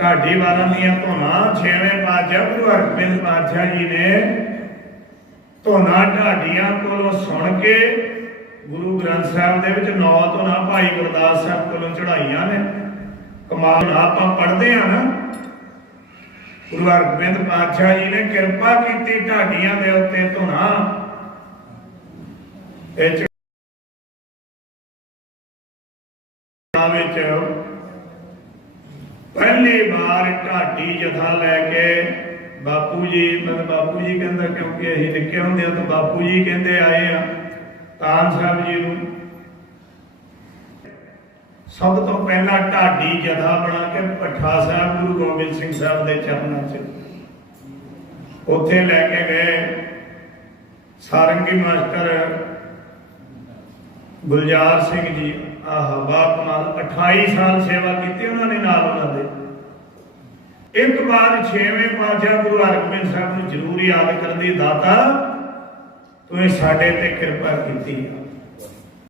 ਢਾਡੀ ਵਾਰਾਂ ਦੀਆਂ ਧੁਨਾਂ ਛੇਵੇਂ ਪਾਤਸ਼ਾਹ ਗੁਰੂ ਹਰਗੋਬਿੰਦ ਪਾਤਸ਼ਾਹ ਜੀ ਨੇ ਧੁਨਾਂ ਢਾਡੀਆਂ ਕੋਲੋਂ ਸੁਣ ਕੇ ਗੁਰੂ ਗ੍ਰੰਥ ਸਾਹਿਬ ਦੇ ਵਿੱਚ ਨੌ ਧੁਨਾਂ ਭਾਈ ਗੁਰਦਾਸ ਸਾਹਿਬ ਕੋਲੋਂ ਚੜਾਈਆਂ ਨੇ। ਕਮਾਲ ਆਪਾਂ ਪੜ੍ਹਦੇ ਆ ਨਾ। ਗੁਰੂ ਹਰਗੋਬਿੰਦ ਪਾਤਸ਼ਾਹ ਜੀ ਨੇ ਕਿਰਪਾ ਕੀਤੀ ਢਾਡੀਆਂ ਦੇ ਉੱਤੇ ਧੁਨਾਂ ਇਹ ਵਿੱਚ ਪਹਿਲੀ ਵਾਰ ਢਾਡੀ ਜਥਾ ਲੈ ਕੇ ਬਾਪੂ ਜੀ ਮਤਲਬ ਬਾਪੂ ਜੀ ਕਹਿੰਦਾ ਕਿਉਂਕਿ ਅਸੀਂ ਨਿੱਕੇ ਹੁੰਦੇ ਆ ਤਾਂ ਬਾਪੂ ਜੀ ਕਹਿੰਦੇ ਆਏ ਆ, ਤਾਨ ਸਾਹਿਬ ਜੀ ਨੂੰ। ਸਭ ਤੋਂ ਪਹਿਲਾਂ ਢਾਡੀ ਜਥਾ ਬਣਾ ਕੇ ਪੱਠਾ ਸਾਹਿਬ, ਗੁਰੂ ਗੋਬਿੰਦ ਸਿੰਘ ਸਾਹਿਬ ਦੇ ਚਰਨਾਂ 'ਚ। ਉੱਥੇ ਲੈ ਕੇ ਗਏ ਸਾਰੰਗੀ ਮਾਸਟਰ ਗੁਲਜ਼ਾਰ ਸਿੰਘ ਜੀ। ਆਹ ਬਾਪ ਨਾਲ 28 ਸਾਲ ਸੇਵਾ ਕੀਤੀ ਉਹਨਾਂ ਨੇ ਨਾਲ। ਇੱਕ ਵਾਰ ਛੇਵੇਂ ਪਾਤਸ਼ਾਹ ਗੁਰੂ ਹਰਗੋਬਿੰਦ ਸਾਹਿਬ ਨੂੰ ਜ਼ਰੂਰ ਯਾਦ ਕਰਨ ਦੀ ਦਾਤਾ, ਤੂੰ ਇਹ ਸਾਡੇ ਤੇ ਕਿਰਪਾ ਕੀਤੀ ਆ।